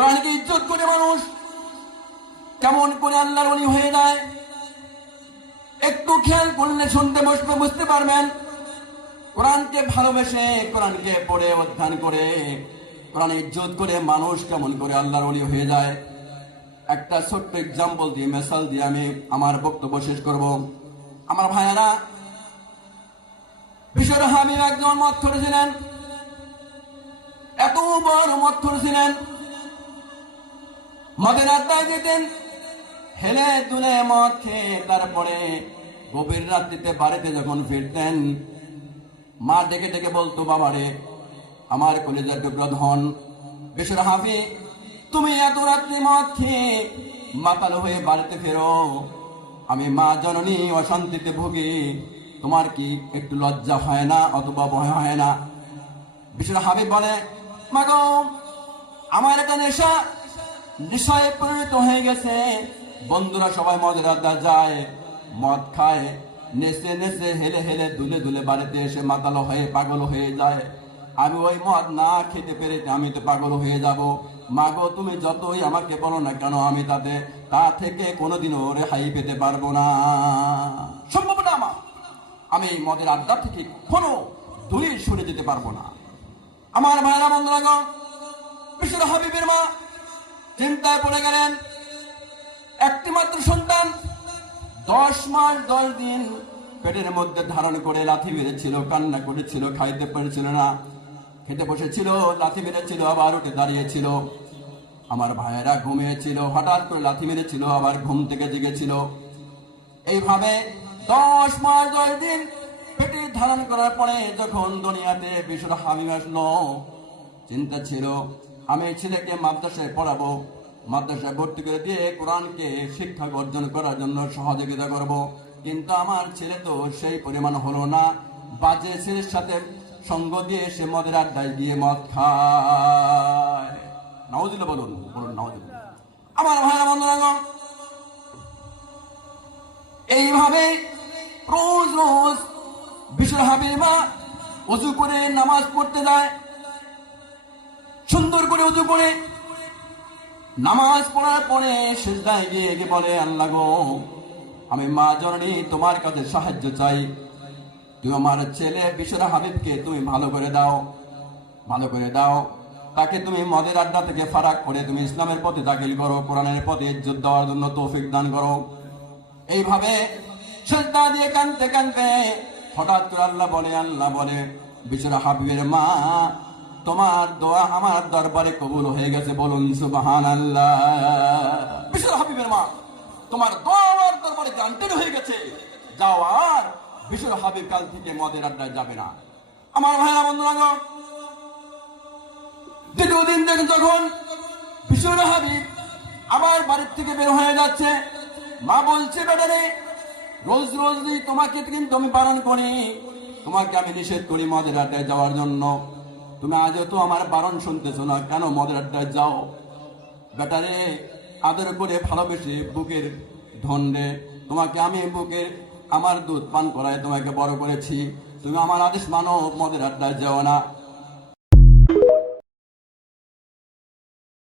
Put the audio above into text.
কোরআনকে ইজ্জত করে মানুষ কেমন করে আল্লাহর ওলি হয়ে যায়, একটু খেয়াল করলে শুনতে বসতে বুঝতে পারবেন। কোরআনকে ভালোবেসে, কোরআনকে পড়ে অধ্যয়ন করে, কোরআন ইজ্জত করে মানুষ কেমন করে আল্লাহর ওলি হয়ে যায়। একটা ছোট্ট এক্সাম্পল দিয়ে, মেসাল দিয়ে আমি আমার বক্তব্য শেষ করব। আমার ভাইয়েরা, বিশ্বর হাবিব একজন মৎখর ছিলেন, এত বড় মৎখর ছিলেন, মদের আড্ডায় দিতেন, হেলে তুলে মদ খেয়ে তারপরে গভীর রাত্রিতে বাড়িতে যখন ফিরতেন, মা ডেকে ডেকে বলতো, বাবারে আমার কলেজের টুকরা ধন, বিশ্বর হাবিব তুমি এত রাত্রি মদ খেয়ে মাতাল হয়ে বাড়িতে ফেরো, আমি মা জননী অশান্তিতে ভুগি, তোমার কি একটু লজ্জা হয় না অথবা ভয় হয় না? বিশ্বর হাবিব বলে, মা গো, আমার একটা নেশায় পরিণত হয়ে গেছে। বন্ধুরা সবাই মদের আড্ডা যায়, মদ খায়, নেচে নেচে হেলে হেলে দুলে দুলে বাড়িতে এসে মাতাল হয়ে পাগল হয়ে যায়। আমি ওই মদ না খেতে পেরে আমি তো পাগল হয়ে যাব। মাগো, তুমি যতই আমাকে বলো না কেন, আমি তা থেকে কোনোদিনও রেহাই পেতে পারবো না, সম্ভব না আমার। আমি মদের আড্ডা থেকে কোনো দূরে সরে যেতে পারবো না। আমার ভাইরা বন্ধুরা গো, বিশ্বর হাবিবের মা চিন্তায় পড়ে গেলেন। একটি মাত্র সন্তান 10 মাস 10 দিন পেটের মধ্যে ধারণ করে লাথি মেরেছিল, কান্না করেছিল, খাইতে পারছিল না, খেতে বসেছিল, লাথি মেরেছিল, আবার উঠে দাঁড়িয়েছিল। আমার ভাইয়েরা ঘুমিয়েছিল, হঠাৎ করে লাথি মেরেছিল, আবার ঘুম থেকে জেগেছিল। এইভাবে 10 মাস 10 দিন পেটে ধারণ করার পরে যখন দুনিয়াতে বিশ্বর হাবিব আসলো, চিন্তা ছিল আমি ছেলেকে মাদ্রাসায় পড়াবো, মাদ্রাসায় ভর্তি করে দিয়ে কোরআনকে শিক্ষা অর্জন করার জন্য সহযোগিতা করব। কিন্তু আমার ছেলে তো সেই পরিমাণ হলো না, বাজে ছেলের সাথে সঙ্গ দিয়ে সে মদের আড্ডায় গিয়ে মদ খায়। নাউজুবিল্লাহ বলুন, বলুন নাউজুবিল্লাহ। আমার ভাইরা বন্ধুরা, এইভাবে রোজ রোজ বিশ্বর হাবিব মা ওযু করে নামাজ পড়তে যায়। সুন্দর করে ওযু করে নামাজ পড়ার পরে সিজদায় গিয়ে বলে, আল্লাহ গো, আমি মা জননী তোমার কাছে সাহায্য চাই, তুমি আমার ছেলে বিশ্বর হাবিবকে তুমি ভালো করে দাও, ভালো করে দাও, তাকে তুমি মদের আড্ডা থেকে ফারাক করে তুমি ইসলামের পথে দাখিল করো, কোরআনের পথে ইজ্জত দেওয়ার জন্য তৌফিক দান করো। এইভাবে সিজদা দিয়ে কাঁদতে কাঁদতে হঠাৎ করে আল্লাহ বলে, বিশ্বর হাবিবের মা, তোমার দোয়া আমার দরবারে কবুল হয়ে গেছে, বলুন সুবহানাল্লাহ। বিশ্বর হাবিবের মা, তোমার দোয়া আমার দরবারে গ্রান্টেড হয়ে গেছে, যাও আর বিশ্বর হাবিব কাল থেকে মদের আড্ডায় যাবে না। আমার ভাইরা বন্ধুরা, দ্বিতীয় দিন থেকে যখন বিশ্বর হাবিব আবার বাড়ির থেকে বের হয়ে যাচ্ছে, মা বলছে, বেটারে, রোজ রোজ তোমাকে কিন্তু আমি বারণ করি, তোমাকে আমি নিষেধ করি মদের আড্ডায় যাওয়ার জন্য, তুমি আজও তো আমার বারণ শুনতেছো না, কেন মদের আড্ডায় যাও? বেটারে, আদর করে ভালোবেসে বুকের ধন্ডে তোমাকে আমি বুকের আমার দুধ পান করায় তোমাকে বড় করেছি, তুমি আমার আদেশ মানো, মদের আড্ডায় যাও না।